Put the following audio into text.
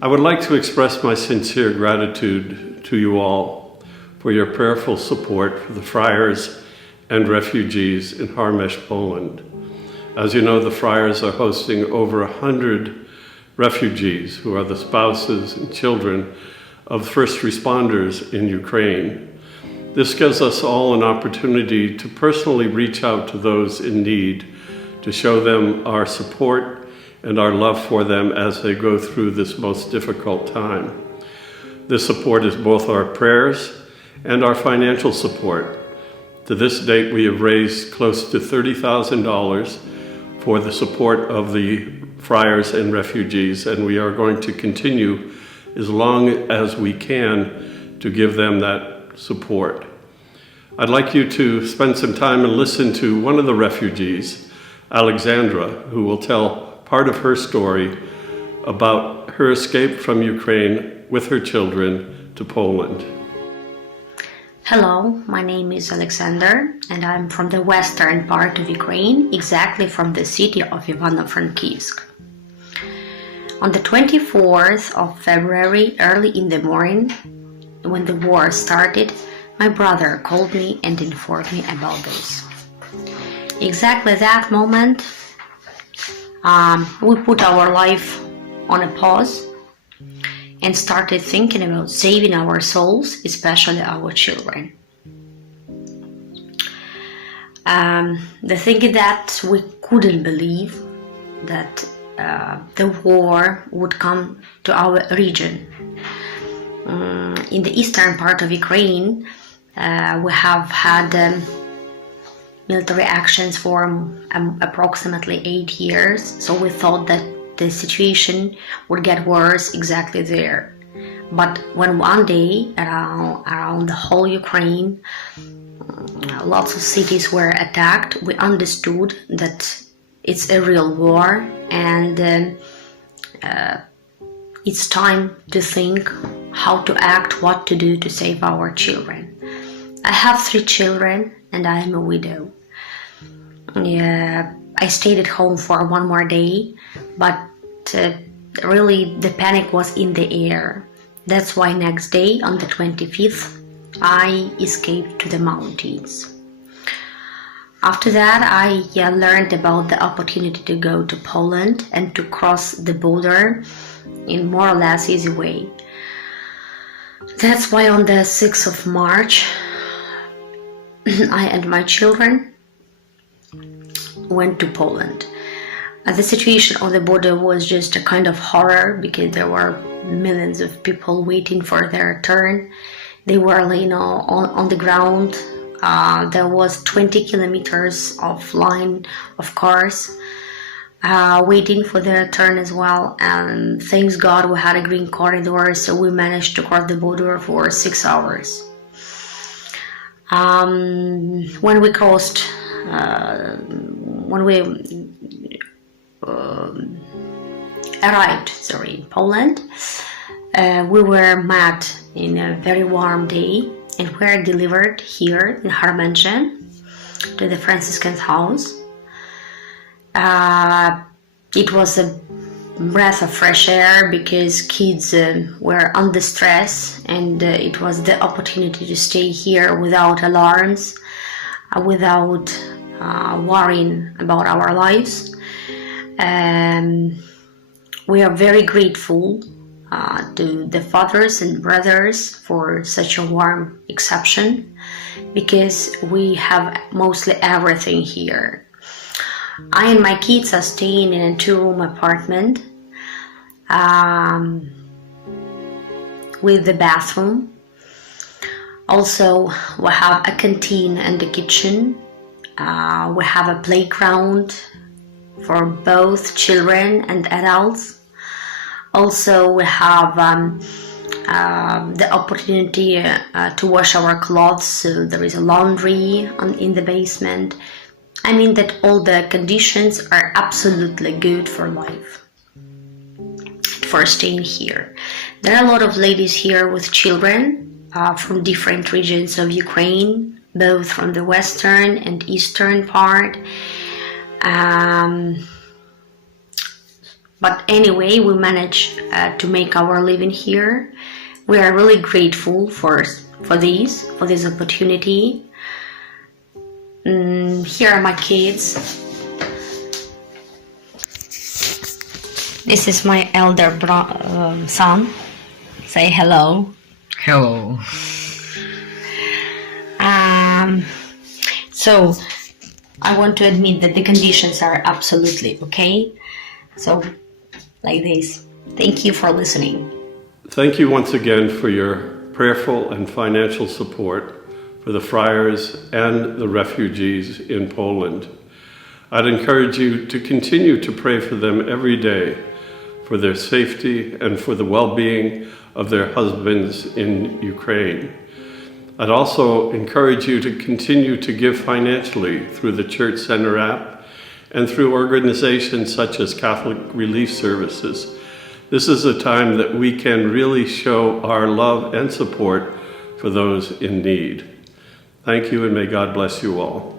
I would like to express my sincere gratitude to you all for your prayerful support for the friars and refugees in Harmesh, Poland. As you know, the friars are hosting over 100 refugees who are the spouses and children of first responders in Ukraine. This gives us all an opportunity to personally reach out to those in need, to show them our support and our love for them as they go through this most difficult time. This support is both our prayers and our financial support. To this date, we have raised close to $30,000 for the support of the friars and refugees, and we are going to continue as long as we can to give them that support. I'd like you to spend some time and listen to one of the refugees, Alexandra, who will tell part of her story about her escape from Ukraine with her children to Poland. Hello, my name is Alexander and I'm from the western part of Ukraine, exactly from the city of Ivano-Frankivsk. On the 24th of February, early in the morning, when the war started, my brother called me and informed me about this. Exactly that moment, we put our life on a pause and started thinking about saving our souls, especially our children. The thing is that we couldn't believe that the war would come to our region. In the eastern part of Ukraine, we have had military actions for approximately 8 years, so we thought that the situation would get worse exactly there. But when one day around the whole Ukraine, lots of cities were attacked, we understood that it's a real war and it's time to think how to act, what to do to save our children. I have 3 children and I am a widow. I stayed at home for one more day, but really the panic was in the air. That's why next day, on the 25th, I escaped to the mountains. After that, I learned about the opportunity to go to Poland and to cross the border in more or less easy way. That's why on the 6th of March, I and my children went to Poland. The situation on the border was just a kind of horror because there were millions of people waiting for their turn. They were, on the ground. There was 20 kilometers of line of cars waiting for their turn as well. And thanks God we had a green corridor, so we managed to cross the border for 6 hours. When we crossed, when we arrived in Poland, we were met in a very warm day and were delivered here in Harmesh to the Franciscan's house. It was a breath of fresh air because kids were under stress, and it was the opportunity to stay here without alarms, without worrying about our lives. We are very grateful to the fathers and brothers for such a warm exception, because we have mostly everything here. I and my kids are staying in a 2-room apartment with the bathroom. Also, we have a canteen and a kitchen. We have a playground for both children and adults. Also, we have the opportunity to wash our clothes, so there is a laundry in the basement. I mean that all the conditions are absolutely good for life, for staying here. There are a lot of ladies here with children from different regions of Ukraine, both from the western and eastern part. But anyway, we managed to make our living here. We are really grateful for this opportunity. Here are my kids. This is my elder son. Say hello. Hello. So I want to admit that the conditions are absolutely okay. So like this. Thank you for listening. Thank you once again for your prayerful and financial support for the friars and the refugees in Poland. I'd encourage you to continue to pray for them every day, for their safety and for the well-being of their husbands in Ukraine. I'd also encourage you to continue to give financially through the Church Center app and through organizations such as Catholic Relief Services. This is a time that we can really show our love and support for those in need. Thank you, and may God bless you all.